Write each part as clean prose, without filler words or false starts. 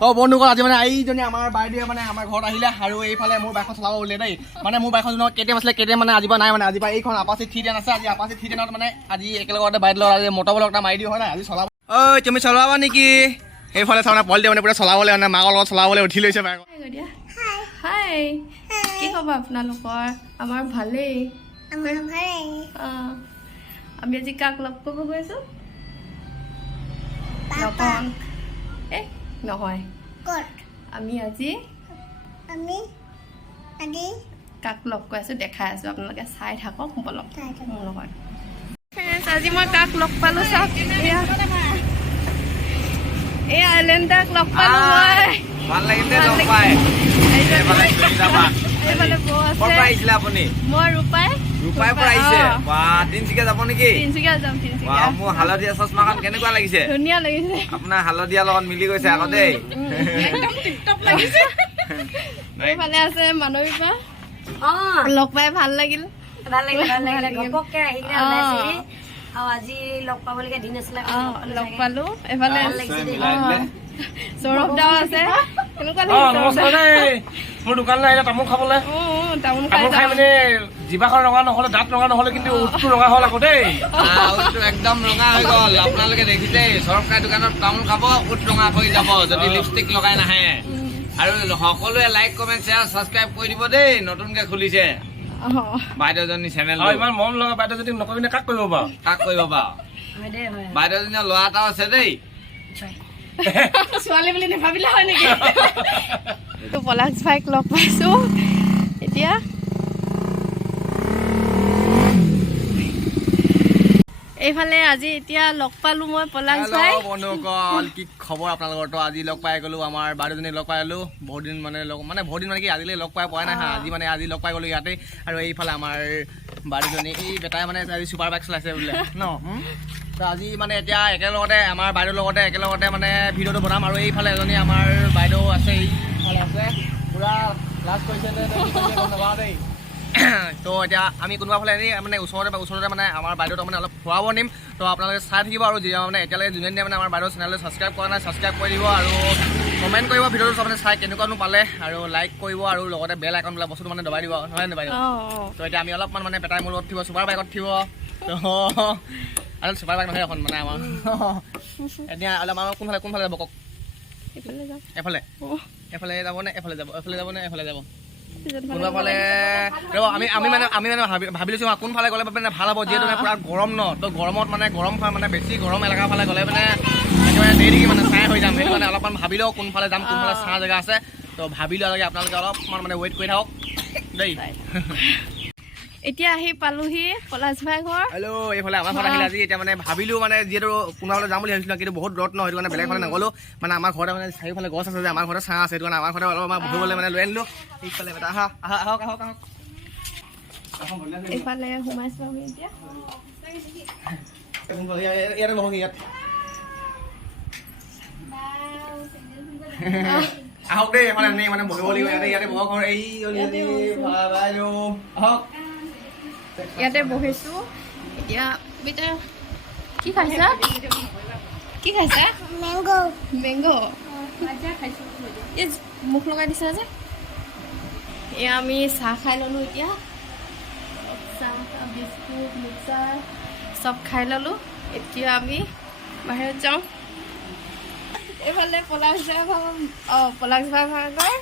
বন্ধুসকল আজি মানে এইজনী আমাৰ বাইদেউ মানে আমাৰ ঘৰত আহিলে আৰু এইফালে মোৰ বাইকখন চলাব উলিয়াই দেই মানে মোৰ বাইকখন যোনটো কেটিএম আছিলে কেটিএম মানে আজি নাই মানে আজি এইখন আপাচি 310 আছে আজি আপাচি 310ত মানে আজি একেলগতে বাইক লগত আজি মটৰ বলক এটা মাৰি দিওঁ হয় নাই আজি চলাব ঐ তুমি চলাবা নেকি এইফালে চাওঁ পোৱালি মানে পুৰা চলাবলৈ মানে মাকৰ লগত চলাবলৈ উঠি লৈছে বাইক হাই কি খবৰ আপোনালোকৰ আমাৰ ভালেই আমি আজি কাক লগ কৰিব গৈছো নহয় আমি আজি কাক লগ কৈ আছো দেখাই আছো আপোনালোকে চাই থাকক বলক মোৰ লগত আজি মই কাক লগ পালো চাওক এই আইলেণ্ডাক লগ পালো মই ভাল লাগিলে লগ পাই এইফালে চলি যাবা এইফালে বৌ আছে ক'ৰ পৰা আহিছিলে আপুনি মই ৰূপাই পৰা আহিছে বাহ তিনচুকীয়া যাব নেকি তিনচুকীয়া যাম তিনচুকীয়া বাহ মোৰ হালধীয়া চশমাখন কেনেকুৱা লাগিছে ধুনীয়া লাগিছে আপোনাৰ হালধীয়া লগত মিলি গৈছে আকৌ দেই একদম টিপটপ লাগিছে এইফালে আছে মানৱীপা লগ পাই ভাল লাগিল ঘপককে আহিলে ওলাইছে আৰু আজি লগ পাবলগীয়া দিন আছিলে লগ পালো এফালে সৌৰভ দাও আছে কেনেকুৱা মোৰ দোকানলৈ আহিলে তামোল খাবলৈ তামোল খাই মানে জিভাখন ৰঙা নহ'লে দাঁত ৰঙা নহ'লে কিন্তু উঠটো ৰঙা হ'ল আকৌ দেই উঠটো একদম ৰঙা হৈ গ'ল আপোনালোকে দেখিছে সৌৰভ খাই দোকানত তামোল খাব উঠ ৰঙা হৈ যাব যদি লিপষ্টিক লগাই নাহে আৰু সকলোৱে লাইক কমেণ্ট শ্বেয়াৰ ছাবস্ক্ৰাইব কৰি দিব দেই নতুনকে খুলিছে বাইদেউজনী চেনেল ইমান মৰম লগা বাইদেউ যদি নকৰিনে কাক কৰিব বাৰু কাক কৰিব বাৰু বাইদেউজনীৰ ল'ৰা এটাও আছে দেই ছোৱালী বুলি নাভাবিলে হয় নেকি পলাশ ভাইক লগ পাইছো এতিয়া এইফালে আজি এতিয়া লগ পালো মই পলাশ ভাই বন্ধুসকল কি খবৰ আপোনালোকৰ তো আজি লগ পাই গলো আমাৰ বাইদেউজনীক লগ পাই গলো বহুত দিন মানে বহুত দিন মানে কি আজিলৈ লগ পাই পোৱা নাই হা আজি লগ পাই গলো ইয়াতে আৰু এইফালে আমাৰ বাইদেউজনী এই বেটাই মানে আজি ছুপাৰ বাইক চলাইছে বোলে ন তো আজি মানে এতিয়া একেলগতে আমাৰ বাইদেউৰ লগতে একেলগতে মানে ভিডিঅ'টো বনাম আৰু এইফালে এজনী আমাৰ বাইদেউ আছে এইফালে আছে পুৰা ক্লাছ কৰিছে দেই তো এতিয়া আমি কোনোবা ফালে এনেই মানে ওচৰতে মানে আমাৰ বাইদেউটো মানে অলপ ফুৰাব নিম তো আপোনালোকে চাই থাকিব আৰু যি মানে এতিয়ালৈকে যোনে মানে আমাৰ বাইদেউ চেনেলটো ছাবস্ক্ৰাইব কৰা নাই ছাবস্ক্ৰাইব কৰি দিব আৰু কমেণ্ট কৰিব ভিডিঅ'টো মানে চাই কেনেকুৱানো পালে আৰু লাইক কৰিব আৰু লগতে বেল আইকন বোলা বস্তুটো মানে দবাই দিব নহয় নে বাইদেউ তো এতিয়া আমি অলপমান মানে পেটাই মোৰ লগত থিব ছুপাৰ বাইকত থিব তো আৰু ছুপাৰ বাইক নহয় এখন মানে আমাৰ এতিয়া অলপ আমাৰ কোনফালে যাব কওক এফালে যাব নে এফালে যাব কোনোবা ফালে আমি মানে ভাবি লৈছোঁ কোনফালে গ'লে মানে ভাল হ'ব যিহেতু মানে পুৰা গৰম ন তো গৰমত মানে মানে বেছি গৰম এলেকাৰ ফালে গ'লে মানে একেবাৰে দেৰি মানে ছাই হৈ যাম সেইটো কাৰণে অলপমান ভাবি লওঁ কোনফালে যাম কোনফালে ছাঁ জেগা আছে তো ভাবি লোৱা লাগে আপোনালোকে অলপমান মানে ৱেইট কৰি থাকক দেই এতিয়া আহি পালোহি পলাশ ভাই ঘৰ হেল্ল' এইফালে আমাৰ ঘৰত আহিলে আজি এতিয়া মানে ভাবিলোঁ মানে যিহেতু কোনোবা যাম বুলি ভাবিছিলোঁ কিন্তু বহুত ৰ'দ ন সেইটো কাৰণে বেলেগ ফালে নগ'লোঁ মানে আমাৰ ঘৰতে মানে চাৰিওফালে গছ আছে যে আমাৰ ঘৰতে ছাঁ আছে সেইটো কাৰণে আমাৰ ঘৰতে অলপমান বহিবলৈ মানে লৈ আনিলোঁ এইফালে বেটা আহক এইফালে সোমাইছো আমি এতিয়া ইয়াতে বহক ইয়াত আহক দেই এফালে এনেই মানে বহিব লাগিব ইয়াতে বহক এই বাইদেউ আহক ইয়াতে বহিছো এতিয়া বেটা কি খাইছা মেংগো মুখ লগাই দিছা যে এয়া আমি চাহ খাই ল'লোঁ এতিয়া চাহ বিস্কুট মিক্সাৰ চব খাই ল'লোঁ এতিয়া আমি বাহিৰত যাওঁ এইফালে পলাশ ভাই ভাগৰ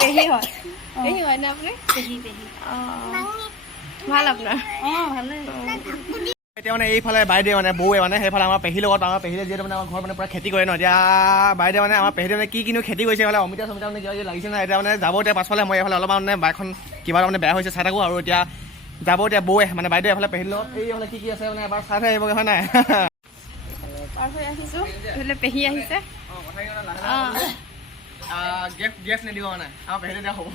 পেহী হয় নে আপুনি ভাল আপোনাৰ এতিয়া মানে এইফালে বাইদেউ মানে বৌৱে মানে সেইফালে আমাৰ পেহীৰ লগত আমাৰ পেহীলে যিহেতু মানে আমাৰ ঘৰত মানে পুৰা খেতি কৰে ন এতিয়া বাইদেউ মানে আমাৰ পেহীতে মানে কিনো খেতি কৰিছে এইফালে অমিতা মানে কিবা লাগিছে নাই এতিয়া মানে যাব এতিয়া পাছফালে মই এইফালে অলপমান মানে বাইকখন কিবা মানে বেয়া হৈছে চাই থাকোঁ আৰু এতিয়া যাব এতিয়া বৌৱে মানে বাইদেউ এইফালে পেহীৰ লগত এইফালে কি আছে মানে এবাৰ চাই আহিবগৈ হয় নাই পাৰ হৈ আহিছোঁ এইফালে পেহী আহিছে গেছ নিদিব মানে আমাৰ পেহীতে দিয়া হ'ব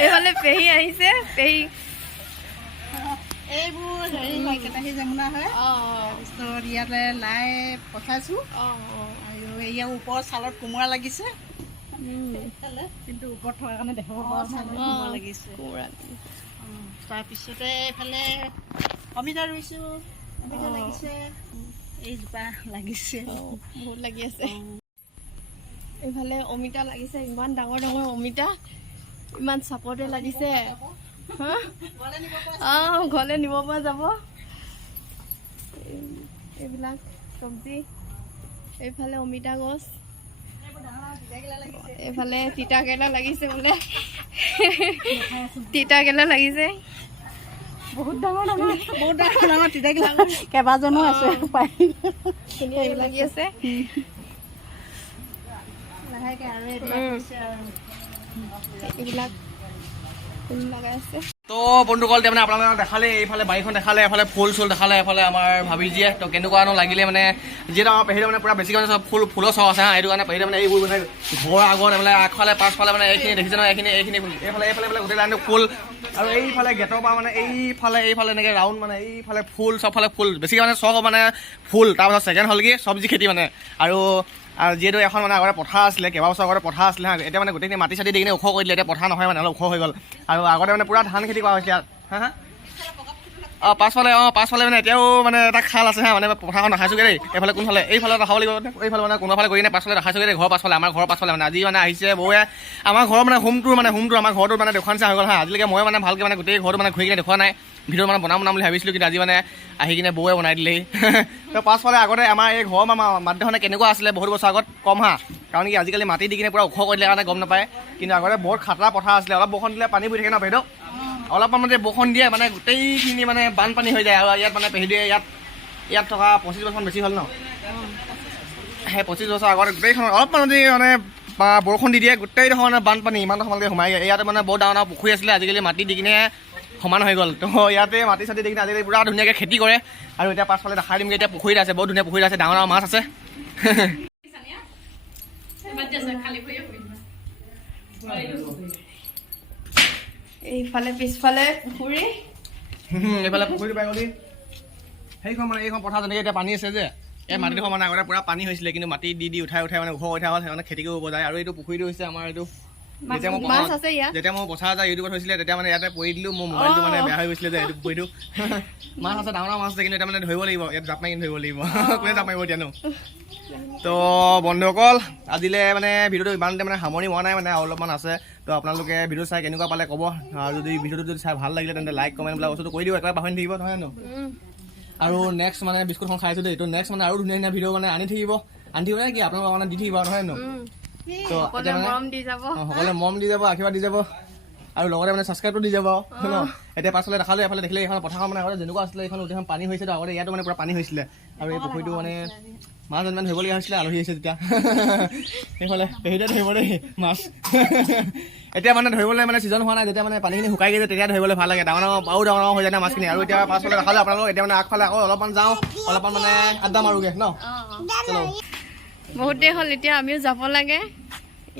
এইফালে পেহী আহিছে পেহী এইবোৰ কেটাহী জামুনা হয় তাৰপিছত ইয়াতে লাই পঠাইছোঁ আৰু ইয়াৰ ওপৰত ছালত কোমোৰা লাগিছে কিন্তু ওপৰত থকাৰ কাৰণে দেখাব পৰা কোমোৰা লাগিছে তাৰপিছতে এইফালে অমিতা ৰুইছোঁ অমিতা লাগিছে এইজোপা লাগিছে বহুত লাগি আছে এইফালে অমিতা লাগিছে ইমান ডাঙৰ ডাঙৰ অমিতা ইমান চাপতে লাগিছে ঘৰলে নিব পৰা যাব এইবিলাক চব্জি এইফালে অমিতা গছ এইফালে তিতা কেৰেলা লাগিছে বোলে তিতা কেৰেলা লাগিছে বহুত ডাঙৰ ডাঙৰ তিতাকেৰেলা কেইবাজনো আছে ধুনীয়া এইবিলাক লাগি আছে লাহেকে আৰু এইবিলাক ফুল লগাই আছে তো বন্ধুসকল এতিয়া মানে আপোনালোকক দেখালে এইফালে বাৰীখন দেখালে এফালে ফুল চুল দেখালে এফালে আমাৰ ভাবিজিয়ে তো কেনেকুৱানো লাগিলে মানে যিহেতু আমাৰ পেহীৰে মানে পূৰা বেছিকৈ মানে চব ফুলৰ চখ আছে হা সেইটো কাৰণে পেহীৰে মানে এইবোৰ মানে ঘৰৰ আগত মানে আগফালে পাছফালে মানে এইখিনি দেখিছে নহয় এইখিনি এইফালে এইফালে গোটেই লাইনটো ফুল আৰু এইফালে গেটৰ পৰা মানে এইফালে এনেকৈ ৰাউণ্ড মানে এইফালে ফুল চবফালে ফুল বেছিকৈ মানে চখ মানে ফুল তাৰপাছত ছেকেণ্ড হ'ল কি চব্জি খেতি মানে আৰু যিহেতু এখন মানে আগতে পথাৰ আছিলে কেইবাবছৰ আগতে পথাৰ আছিলে হা এতিয়া মানে গোটেইখিনি মাটি চাটি দি কিনে ওখ কৰি দিলে এতিয়া পথাৰ নহয় মানে অলপ ওখ হৈ গ'ল আৰু আগতে মানে পূৰা ধান খেতি কৰা হৈছিলে ইয়াত হা পাছফালে মানে এতিয়াও মানে এটা খাল আছে হা মানে পথাৰখন দেখাইছোগৈ দেই এইফালে কোনফালে এইফালে দেখাব লাগিব এইফালে মানে কোনোফালে কৰি কিনে পাছফালে দেখাইছোগৈ দেই ঘৰৰ পাছফালে আমাৰ ঘৰৰ পাছফালে মানে আজি মানে আহিছে বৌয়ে আমাৰ ঘৰৰ মানে হোমটোৰ আমাৰ ঘৰটোত মানে দেখুৱান হৈ গ'ল হা আজিলৈকে মই মানে ভালকৈ মানে গোটেই ঘৰটো মানে ঘূৰি কিনে দেখুওৱা নাই ভিডিঅ' মানে বনাম বুলি ভাবিছিলোঁ কিন্তু আজি মানে আহি কিনে বৌয়ে বনাই দিলেহি তো পাছফালে আগতে আমাৰ এই ঘৰৰ মাটিডোখৰ কেনেকুৱা আছিলে বহুত বছৰ আগত কম হা কাৰণ কি আজিকালি মাটি দি কিনে পূৰা ওখ কৰি দিলে কাৰণে গম নাপায় কিন্তু আগতে বহুত খাতৰা পথাৰ আছিলে অলপ বৰষুণ দিলে পানী বৈ থাকে ন বাইদেউ অলপমান মানে বৰষুণ দিয়ে মানে গোটেইখিনি মানে বানপানী হৈ যায় আৰু ইয়াত মানে পেহীয়ে ইয়াত থকা 25 বছৰমান বেছি হ'ল ন সেই 25 বছৰ আগত গোটেইখন অলপমান যদি মানে বৰষুণ দি দিয়ে গোটেইডোখৰ মানে বানপানী ইমান সমানকৈ সোমাই যায় ইয়াতে মানে বহুত ডাঙৰ পুখুৰী আছিলে আজিকালি মাটি দি কিনে সমান হৈ গ'ল তো ইয়াতে মাটি চাটি দি কিনে আজিকালি পূৰা ধুনীয়াকৈ খেতি কৰে আৰু এতিয়া পাছফালে দেখাই দিমগৈ এতিয়া পুখুৰীত আছে বহুত ধুনীয়া পুখুৰীত আছে ডাঙৰ ডাঙৰ মাছ আছে এইফালে পিছফালে পুখুৰী এইফালে পুখুৰীটো পাই গ'লি সেইখন মানে এইখন পথাৰ যেনেকৈ এতিয়া পানী আছে যে এই মাটিডোখৰ মানে আগতে পূৰা পানী হৈছিলে কিন্তু মাটি দি উঠাই মানে ওখ উঠা হ'ল সেইকাৰণে খেতি কৰিব যায় আৰু এইটো পুখুৰীটো হৈছে আমাৰ এইটো যেতিয়া মই পথাৰ যায় ইউটিউবত হৈছিলে তেতিয়া মানে ইয়াতে পৰি দিলোঁ মোৰ মোবাইলটো মানে বেয়া হৈ গৈছিলে যে এইটো পুখুৰীটো মাছ আছে ডাঙৰ মাছ আছে কিন্তু এতিয়া মানে ধৰিব লাগিব ইয়াত জাপ মাৰি কিনে ধৰিব লাগিব কোনে জাপ মাৰিব এতিয়ানো তো বন্ধুসকল আজিলৈ মানে ভিডিঅ'টো ইমানতে মানে সামৰণি হোৱা নাই মানে অলপমান আছে তো আপোনালোকে ভিডিঅ' চাই কেনেকুৱা পালে ক'ব আৰু যদি ভিডিঅ'টো যদি চাই ভাল লাগিলে তেন্তে লাইক কমেণ্ট বিলাক বস্তুটো কৰি দিব একেবাৰে পাহৰি থাকিব নহয় জানো আৰু নেক্সট মানে বিস্কুটখন খাইছোঁ দেই তো নেক্সট মানে আৰু ধুনীয়া ধুনীয়া ভিডিঅ' মানে আনি থাকিব কি আপোনালোকক মানে দি থাকিব নহয় জানো তো সকলোৱে মৰম দি যাব আশীৰ্বাদ দি যাব আৰু লগতে মানে ছাবস্ক্ৰাইবটো দি যাব ন এতিয়া পাছলৈ দেখালোঁ এফালে দেখিলে এইখন পথাৰখন মানে আগতে যেনেকুৱা আছিলে এইখন গোটেইখন পানী হৈছিলে আগতে ইয়াতো মানে পূৰা পানী হৈছিলে আৰু এই পুখুৰীটো মানে মাছ ইমান ধৰিবলগীয়া হৈছিলে আলহী আহিছে তেতিয়া সেইফালে পেহীতে ধৰিব দেই মাছ এতিয়া মানে ধৰিবলৈ মানে ছিজন হোৱা নাই যেতিয়া মানে পানীখিনি শুকাই গৈছে তেতিয়া ধৰিবলৈ ভাল লাগে ডাঙৰ ডাঙৰ হৈ যায় মাছখিনি আৰু এতিয়া পাছফালে দেখালোঁ আপোনালোকক এতিয়া মানে আগফালে আকৌ অলপমান যাওঁ অলপমান মানে আড্ডা মাৰোগৈ ন বহুত দেৰি হ'ল এতিয়া আমিও যাব লাগে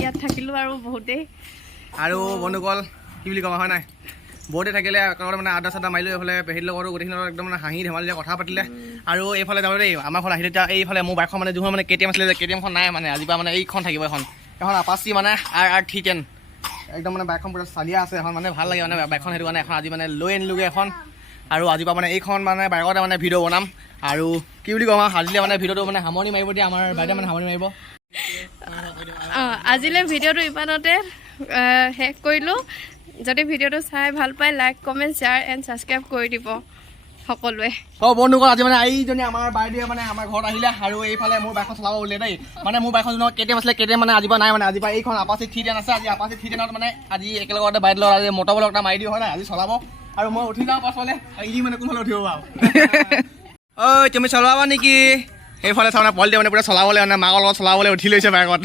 ইয়াত থাকিলোঁ আৰু বহুত দেৰি আৰু বন্ধুসকল কি বুলি ক'ম হয় নাই বহুতে থাকিলে মানে আড্ডা চাড্ডা মাৰিলোঁ এইফালে পেহীৰ লগতো গোটেইখিনি একদম মানে হাঁহি ধেমালি কথা পাতিলে আৰু এইফালে যাব দেই আমাৰ ঘৰত আহিলে এতিয়া এইফালে মোৰ বাইকখন মানে যোনখন মানে KTM আছিলে যে KTMখন নাই মানে আজিৰ পৰা মানে এইখন থাকিব এখন আপাচি মানে RR310 একদম মানে বাইকখন পূৰা চালিয়া আছে এখন মানে ভাল লাগে মানে বাইকখন সেইটো কাৰণে এখন আজি মানে লৈ আনিলোগৈ এখন আৰু আজিৰ পৰা মানে এইখন মানে বাইকতে মানে ভিডিঅ' বনাম আৰু কি বুলি ক'ম আজিলে মানে ভিডিঅ'টো মানে সামৰণি মাৰিব দিয়ে আমাৰ বাইদেউ মানে সামৰণি মাৰিব আজিলৈ ভিডিঅ'টো ইমানতে শেষ কৰিলোঁ যদি ভিডিঅ'টো চাই ভাল পায় like comment share and subscribe কৰি দিব সকলোৱে বন্ধুসকল আজি মানে এইজনী আমাৰ বাইদেউ মানে আমাৰ ঘৰত আহিলে আৰু এইফালে মোৰ বাইকখন চলাব বুলিলে দেই মানে মোৰ বাইকখন যোনখন KTM আছিলে KTM মানে আজিৰ পৰা নাই মানে আজিৰ পৰা এইখন আপাচি 310 আছে আজি আপাচি 310ত মানে আজি একেলগতে বাইদেউ লগত আজি মটৰ বলক এটা মাৰি দিওঁ হয় নাই আজি চলাব আৰু মই উঠি যাওঁ পাছফালে ই মানে কোনফালে উঠিব বাৰু ঐ তুমি চলাবা নেকি সেইফালে চাওঁ পোৱালিটোৱে মানে পূৰা চলাবলৈ মানে মাকৰ লগত চলাবলৈ উঠি লৈছে বাইকত